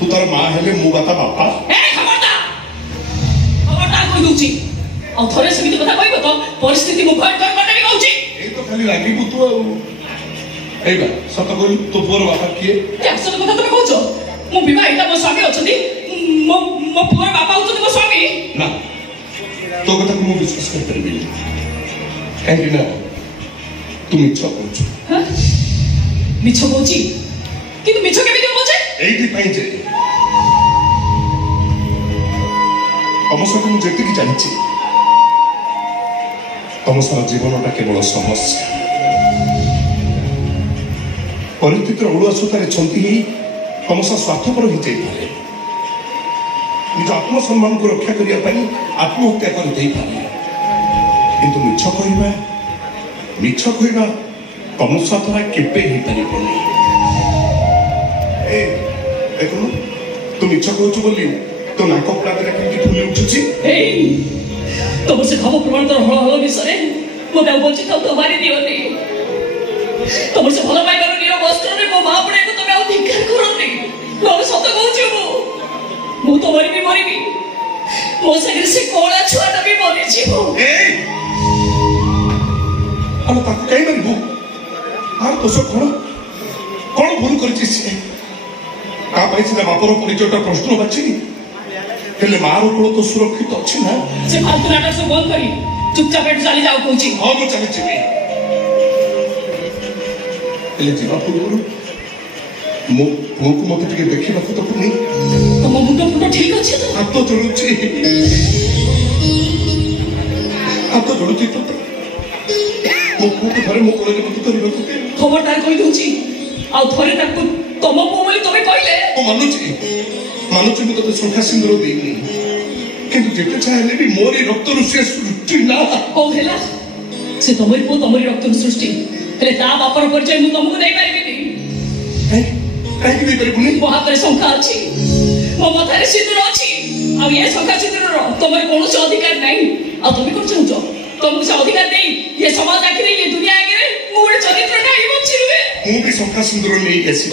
तू तार मां हेले मु बाता बापा ए खबरदार कहि दूची आ थरे समिति कथा कहबो तो परिस्थिति मु भयंकर करने कहूची ए तो खाली लागी तू एबा सत कोई तो पुअर बापा किए क्या सत कथा तुम कहूछ मु विवाहिता मो स्वामी अछती मो पुअर बापा होत मो स्वामी ना तो कथा को मु विश्वास कर परबी काहे ना तू मिछ कहूछ हां मिछ कहूची किंतु मिछ केबे दियो मोचे एइति पई जे अमसा को जेते की जानिछि तमसार जीवनटा केवल समस्या परिस्थितिर उड़ुआ सूतारे छंती ही तमसा स्वार्थपर हो जाए निज आत्मसम्मान को रक्षा करने आत्महत्या कर किंतु मिछ कहवा तमसा द्वारा केबे हो पारिबनी ए देखुन तू मिछ कहछु बोली तो नाक पड़ारे केमती फुली उठुछि तुम से खबर प्रमाण तो हल हल विषय मत वंचित तो मारी दियोनी तुम से भल पाइबार निर वस्त्र रे मो मां पड़े को तुम आ धिक्कार करनी लोग सत कहूची मु तो मरिबी मो संगे से कोला छुआटा भी मरि जीवो ए हम ताको कई मरिबो आर तो सो कोन भूल करछि से का पैसे ना बापर परिचयटा प्रश्न बाछि हेले मार कोल तो सुरक्षित अछि ना से फालतू नाटक सब बंद करी चुपचाप बैठ चली जाओ कहूची हां मु चली जेबी हेले जीवा पूर्व मो को मते टिके देखिबा तो पुनी तो मो मुंड फुंड ठीक अछि तो हाथ तो जोड़ुछि तो मो को थरे मो कोले मते करबा तो खबरदार कहि दोछि आ थरे ताकू तम पो बोली तमे कहले ओ मानुछि मु तो संख्या सिंदूर देनी किंतु जेते चाहले भी मोरी रक्त रुसे सृष्टि ना को हेला से तमरी पो तमरी रक्त सृष्टि हेले ता बापर परिचय मु तमको दे परिबिनी काहे दे परिबुनी मो हाथ रे संख्या अछि मो माथा रे सिंदूर अछि आ ये संख्या सिंदूर तमरे कोनोसी अधिकार नै आ तुम कोन चाहछो तुमको से अधिकार नै ये समाज आखिर ये दुनिया आगे मु रे चरित्र नै बछि रे मु भी संख्या सिंदूर नै गेछि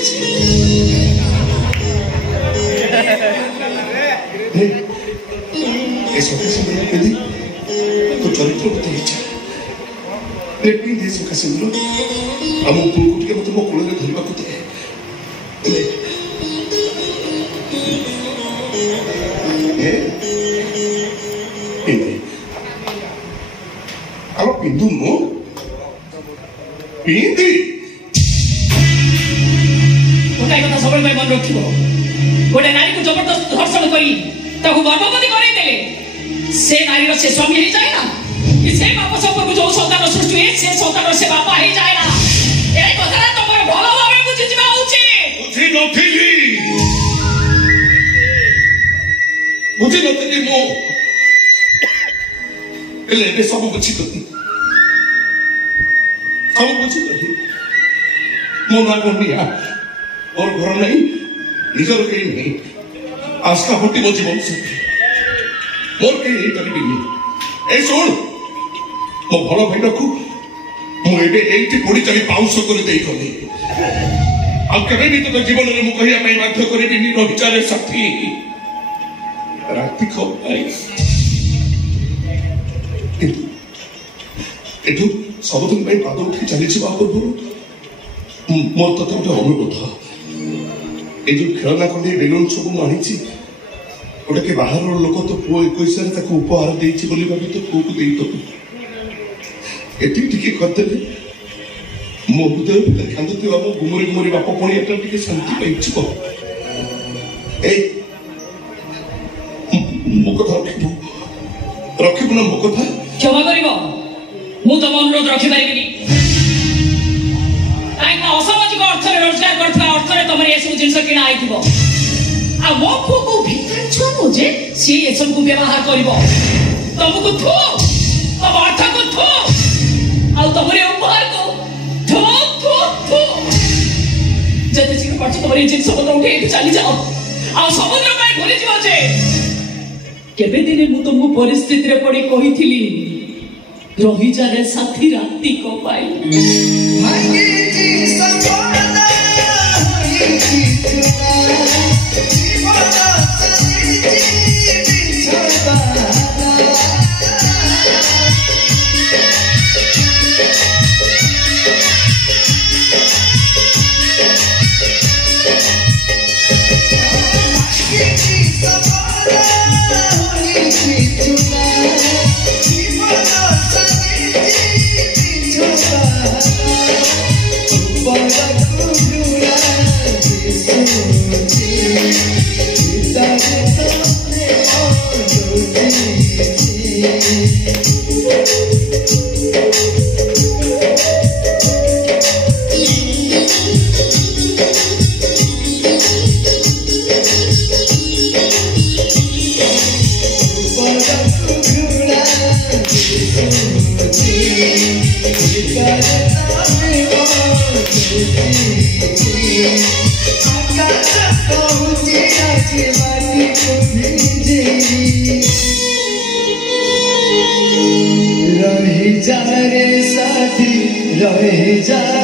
ए संख्या सिंदूर के दी तो चरित्र बते इच्छा लेट मी दे संख्या सिंदूर हम को के मत मो कोले धरिबा को दे पिंदु मो पिंदी गोटाई कथा सबल भाई मन रखिबो गोटे नारी को जबरदस्त धर्षण करी ताको गर्भवती करे देले से नारी रो से स्वामी हे जाय ना कि से बाप सब को जो संतान सृष्टि हे से संतान से बापा हे जाय ना ए कथा तमर भलो भाबे बुझि जिबा होची बुझि नथिली मो एले बे सब बुझि तती सब बुझि तती मो ना कोनिया और घर नहीं निजर के नहीं आस्था होती मो जीवन से मोर के नहीं करबिनी ए सुन मो भलो भाई रखू मु एबे एइटी पड़ी चली पाउस कर देई गली आ केबे भी तो जीवन रे मु कहिया पई बाध्य करबिनी रहिचारे साथी राति को आई एठू सबदिन पे पाद उठी चली बाबू मोर तो गोटे अनुरोध ये जो खेलना खंडे बेलून सब आनी गोटे के बाहर लोक तो पुओ 21 उपहार देती भावी तो पुओ को दे ये करदे मो हृदय भीतर कांदुवा मो गुमरी गुमरी बाप पणिया टे शांति पाइब मो कथा रखिबु ना मो कथा क्षमा करिवो मु तो अनुरोध रखि पारिबिनी असामाजिक अर्थ रोजगार करता अर्थ तुम ये सब जिन किणा आईथिबो आ मो को भितर छुनो जे सी ये सब को व्यवहार करबो तुमको थो अब अर्थ को थो आ तुमरे उपहार को थो थो थो जते शीघ्र पछ तुमरे जिन सब उठे एठु चली जाओ आ समुद्र में भूली जीव जे केबे दिने मु तुमको परिस्थिति रे पड़ी कहिथिली रही जारे साथी राती को पाई रही जा रे साथी रही जा